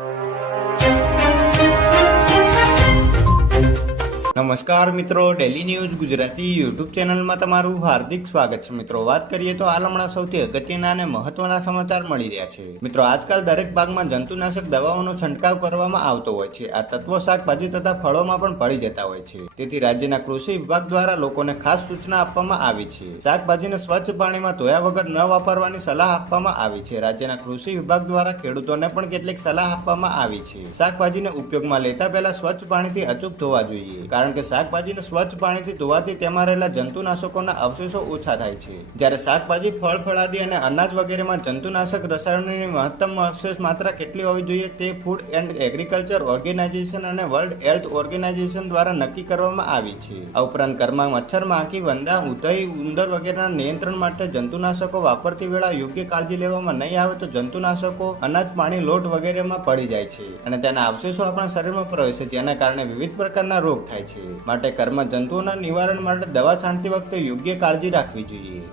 you. નમસ્કાર મિત્રો daily news Gujarati YouTube ચેનલમાં તમારું હાર્દિક સ્વાગત છે. મિત્રો, વાત કરીએ તો હાલ હમણાં સૌથી અગત્યના અને મહત્વના સમાચાર મળી રહ્યા છે. મિત્રો, આજકાલ દરેક ભાગમાં જંતુનાશક દવાઓનો છંટકાવ કરવામાં આવતો હોય છે. આ તત્વો શાકભાજી તથા ફળોમાં પણ ભળી જતા હોય છે. તેથી રાજ્યના કૃષિ વિભાગ દ્વારા લોકોને ખાસ સૂચના આપવામાં આવી છે. શાકભાજીને સ્વચ્છ પાણીમાં ધોયા વગર ન વાપરવાની સલાહ આપવામાં આવી છે. રાજ્યના કૃષિ વિભાગ દ્વારા ખેડૂતોને પણ કેટલીક સલાહ આપવામાં આવી છે. શાકભાજીને ઉપયોગમાં લેતા પહેલા સ્વચ્છ પાણીથી અચૂક ધોવા જોઈએ. કારણ કે શાકભાજીને સ્વચ્છ પાણીથી ધોવાથી તેમાં રહેલા જંતુનાશકોના અવશેષો ઓછા થાય છે. જ્યારે શાકભાજી ફળ ફળાદી અને અનાજ વગેરેમાં જંતુનાશક રસાયણોની મહત્તમ અવશેષ માત્રા કેટલી હોવી જોઈએ તે ફૂડ એન્ડ એગ્રીકલ્ચર ઓર્ગેનાઇઝેશન અને વર્લ્ડ હેલ્થ ઓર્ગેનાઇઝેશન દ્વારા નક્કી કરવામાં આવી છે. આ ઉપરાંત ઘરમાં મચ્છર, માખી, વંદા, ઉધઈ, ઉંદર વગેરેના નિયંત્રણ માટે જંતુનાશકો વાપરતી વેળા યોગ્ય કાળજી લેવામાં નહીં આવે તો જંતુનાશકો, અનાજ, પાણી, લોટ વગેરેમાં પડી જાય છે અને તેના અવશેષો આપણા શરીરમાં પ્રવેશે તેના કારણે વિવિધ પ્રકારના રોગ થાય છે. માટે ઘરમાં જંતુઓના નિવારણ માટે દવા છાંટતી વખતે યોગ્ય કાળજી રાખવી જોઈએ.